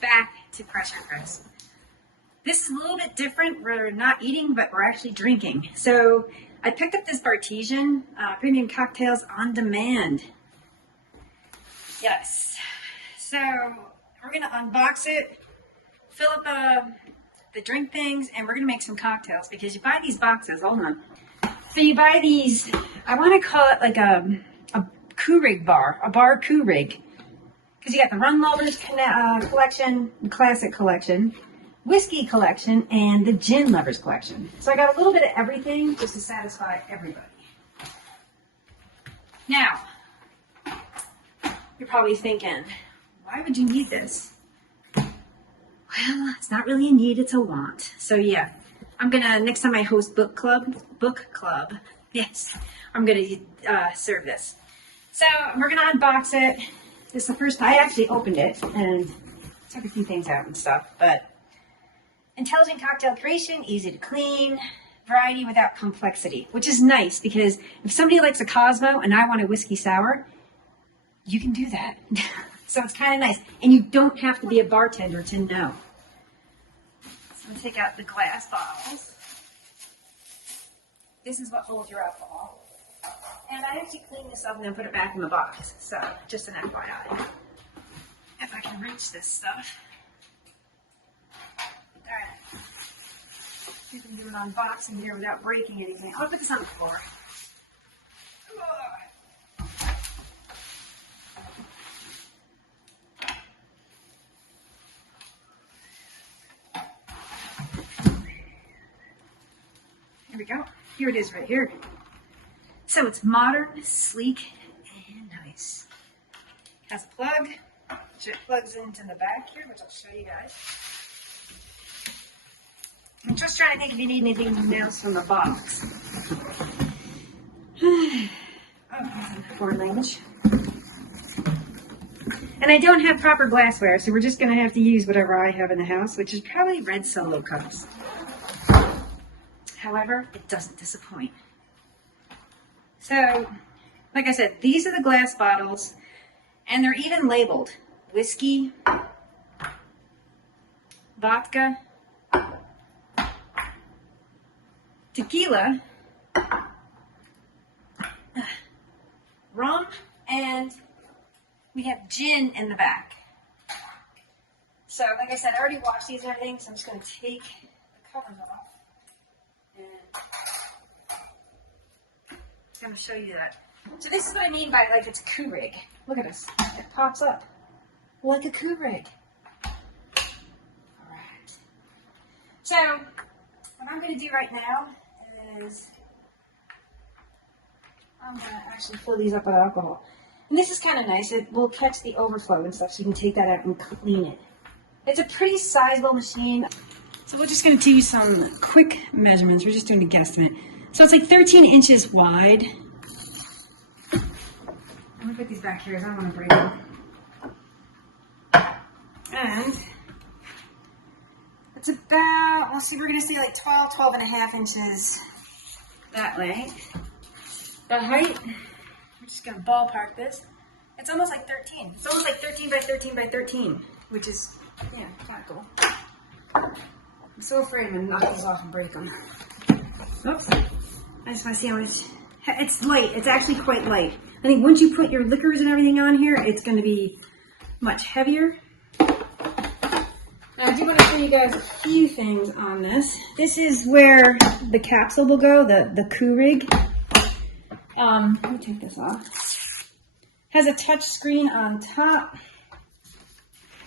back to Pressure Crisp. This is a little bit different. We're not eating, but we're actually drinking. So I picked up this Bartesian Premium Cocktails on Demand. Yes. So we're going to unbox it, fill up the drink things, and we're going to make some cocktails because you buy these boxes. Hold on. So you buy these, I want to call it like a Keurig bar, a bar Keurig. Because you got the Rum Lovers collection, the Classic collection, Whiskey collection, and the Gin Lovers collection. So I got a little bit of everything just to satisfy everybody. Now, you're probably thinking, why would you need this? Well, it's not really a need, it's a want. So yeah, I'm gonna, next time I host book club, yes, I'm gonna serve this. So we're gonna unbox it. This is the first time I actually opened it and took a few things out and stuff, but intelligent cocktail creation, easy to clean, variety without complexity, which is nice because if somebody likes a Cosmo and I want a whiskey sour, you can do that. So it's kind of nice. And you don't have to be a bartender to know. So I'm gonna take out the glass bottles. This is what holds your alcohol. And I actually clean this up and then put it back in the box. So, just an FYI. If I can reach this stuff. Alright. You can do an unboxing here without breaking anything. I'll put this on the floor. Here we go. Here it is right here. So it's modern, sleek, and nice. It has a plug, which it plugs into the back here, which I'll show you guys. I'm just trying to think if you need anything else from the box. Oh, foreign language. And I don't have proper glassware, so we're just going to have to use whatever I have in the house, which is probably red Solo cups. However, it doesn't disappoint. So, like I said, these are the glass bottles, and they're even labeled whiskey, vodka, tequila, rum, and we have gin in the back. So, like I said, I already washed these and everything, so I'm just going to take the covers off. I'm going to show you that. So this is what I mean by like it's a Keurig. Look at this. It pops up like a Keurig. Alright. So what I'm going to do right now is I'm going to actually fill these up with alcohol. And this is kind of nice. It will catch the overflow and stuff so you can take that out and clean it. It's a pretty sizable machine. So we're just going to do some quick measurements. We're just doing a guesstimate. So it's like 13 inches wide. I'm going to put these back here because I don't want to break them. And it's about, let's see, we're going to say like 12 and a half inches that length. The height, we're just going to ballpark this. It's almost like 13. It's almost like 13 by 13 by 13, which is, yeah, kind of cool. I'm so afraid I'm going to knock these off and break them. Oops. I just want to see how much. It's light. It's actually quite light. I think once you put your liquors and everything on here, it's going to be much heavier. And I do want to show you guys a few things on this. This is where the capsule will go, the Keurig. Let me take this off. Has a touch screen on top.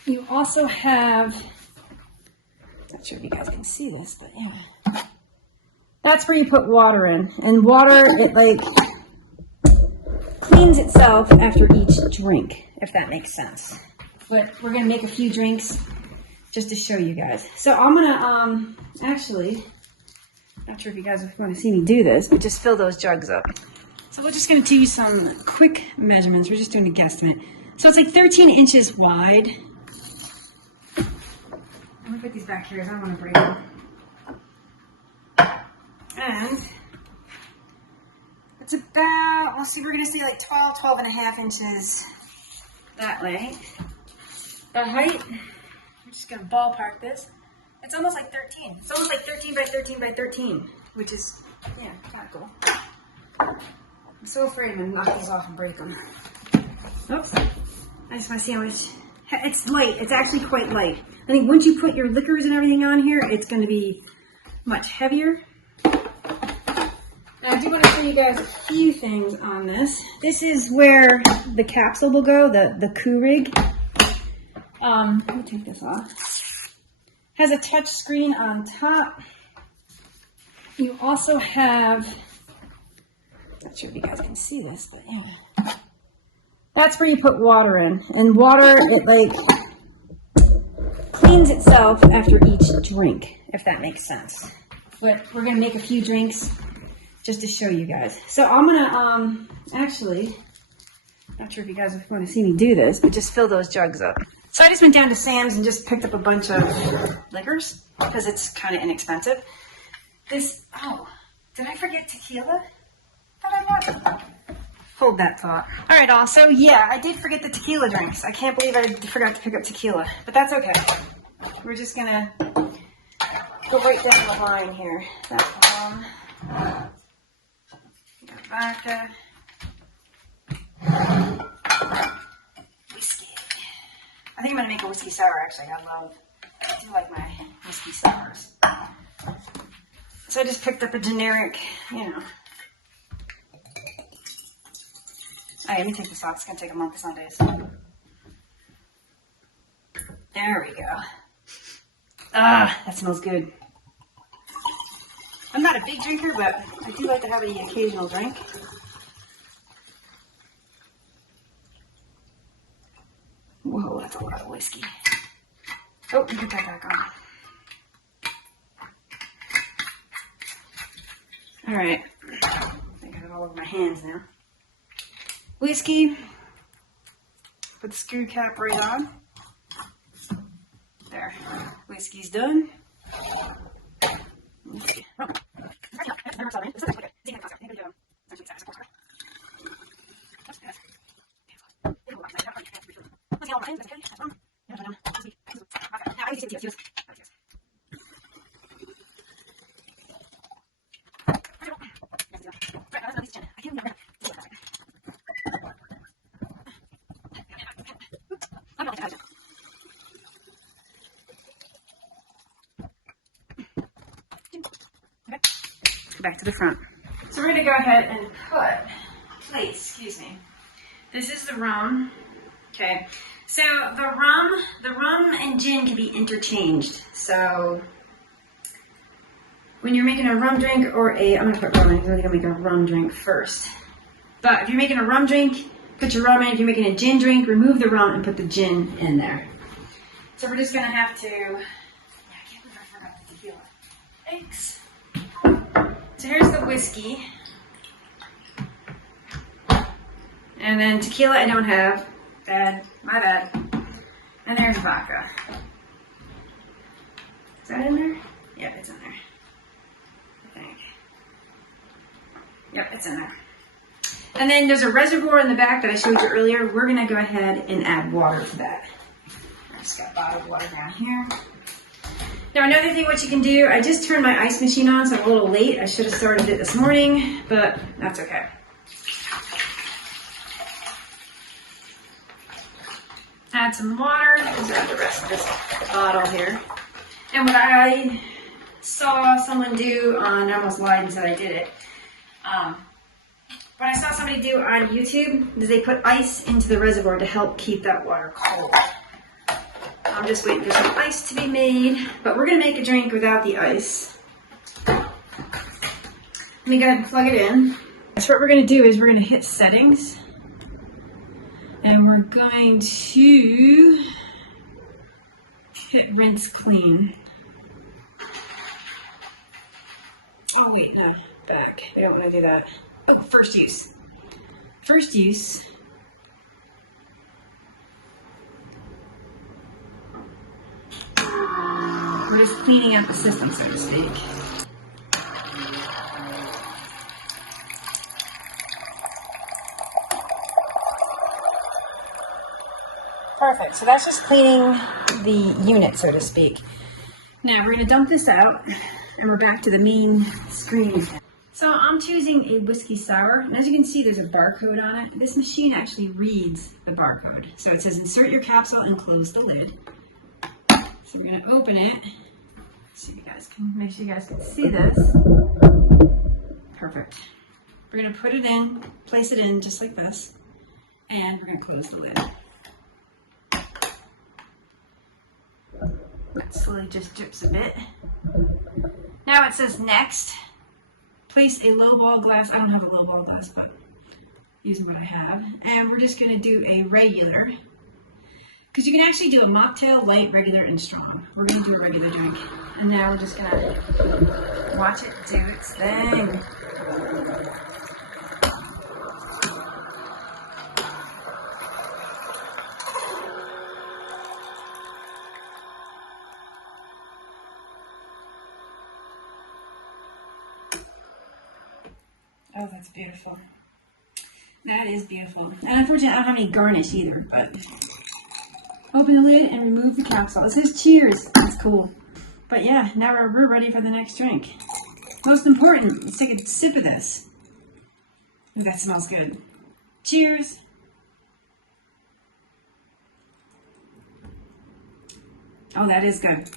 You also have, not sure if you guys can see this, but yeah. That's where you put water in. And water, it like cleans itself after each drink, if that makes sense. But we're going to make a few drinks just to show you guys. So I'm going to actually, not sure if you guys want to see me do this, but just fill those jugs up. So we're just going to do some quick measurements. We're just doing a guesstimate. So it's like 13 inches wide. I'm going to put these back here because I don't want to break them. And it's about, let's see, we're going to say like 12 and a half inches that length. The height, we're just gonna ballpark this. It's almost like 13. It's almost like 13 by 13 by 13, which is, yeah, kind of cool. I'm so afraid I'm gonna knock these off and break them. Oops. I just want to see how much. It's light. It's actually quite light. I think once you put your liquors and everything on here, it's going to be much heavier. And I do want to show you guys a few things on this. This is where the capsule will go, the Keurig. Let me take this off. Has a touch screen on top. You also have, not sure if you guys can see this, but yeah. That's where you put water in. And water, it like cleans itself after each drink, if that makes sense. But we're gonna make a few drinks just to show you guys. So I'm gonna, actually, not sure if you guys want to see me do this, but just fill those jugs up. So I just went down to Sam's and just picked up a bunch of liquors because it's kind of inexpensive. This, oh, did I forget tequila? Thought I got it. Hold that thought. All right, all. So yeah, I did forget the tequila drinks. I can't believe I forgot to pick up tequila, but that's okay. We're just gonna go right down the line here. That's vodka, whiskey. I think I'm gonna make a whiskey sour. Actually, I do like my whiskey sours. So I just picked up a generic, you know. All right, let me take this off. It's gonna take a month of Sundays. There we go. Ah, that smells good. I'm not a big drinker, but I do like to have the occasional drink. Whoa, that's a lot of whiskey. Oh, put that back on. All right, I got it all over my hands now. Whiskey. Put the screw cap right on. There, whiskey's done. Okay. Oh. Back to the front. So we're gonna go ahead and please, excuse me. This is the rum. Okay. So the rum and gin can be interchanged. So when you're making a rum drink or I'm gonna put rum in, I'm really gonna make a rum drink first. But if you're making a rum drink, put your rum in. If you're making a gin drink, remove the rum and put the gin in there. So we're just gonna have to, I can't believe I forgot the tequila. Thanks. So here's the whiskey. And then tequila I don't have. Bad. My bad. And there's vodka. Is that in there? Yep, it's in there. I think. Yep, it's in there. And then there's a reservoir in the back that I showed you earlier. We're going to go ahead and add water to that. I just got bottled water down here. Now another thing what you can do, I just turned my ice machine on, so I'm a little late. I should have started it this morning, but that's okay. Add some water, grab the rest of this bottle here. And what I saw someone do on, I almost lied and said I did it. What I saw somebody do on YouTube is they put ice into the reservoir to help keep that water cold. I'm just waiting for some ice to be made, but we're going to make a drink without the ice. Let me go ahead and plug it in. So what we're going to do is we're going to hit settings, and we're going to hit rinse clean. Oh wait, no, back. I don't want to do that. Oh, first use. First use. We're just cleaning up the system, so to speak. Perfect. right, so that's just cleaning the unit, so to speak. Now we're gonna dump this out, and we're back to the main screen. So I'm choosing a whiskey sour, and as you can see, there's a barcode on it. This machine actually reads the barcode. So it says insert your capsule and close the lid. So we're gonna open it. So you guys can make sure you guys can see this. Perfect. We're gonna put it in, place it in just like this, and we're gonna close the lid. That slowly just drips a bit. Now it says next. Place a low ball glass. I don't have a low ball glass, but using what I have. And we're just gonna do a regular. Because you can actually do a mocktail, light, regular, and strong. We're gonna do a regular drink. And now we're just gonna watch it do its thing. Oh, that's beautiful. That is beautiful. And unfortunately, I don't have any garnish either, but open the lid and remove the capsule. It says cheers. That's cool. But yeah, now we're ready for the next drink. Most important, let's take a sip of this. Ooh, that smells good. Cheers. Oh, that is good.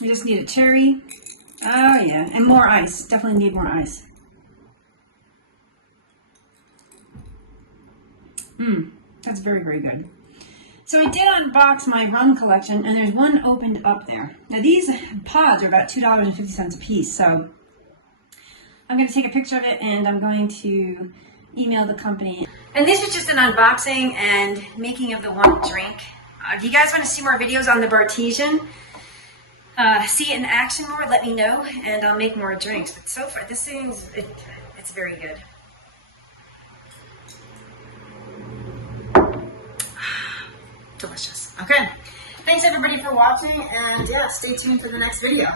We just need a cherry. Oh yeah, and more ice. Definitely need more ice. That's very, very good. So I did unbox my rum collection, and there's one opened up there. Now these pods are about $2.50 a piece, so I'm going to take a picture of it, and I'm going to email the company. And this was just an unboxing and making of the one drink. If you guys want to see more videos on the Bartesian, see it in action more, let me know, and I'll make more drinks. But so far, this thing's, it's very good. Delicious. Okay. Thanks everybody for watching, and yeah, stay tuned for the next video.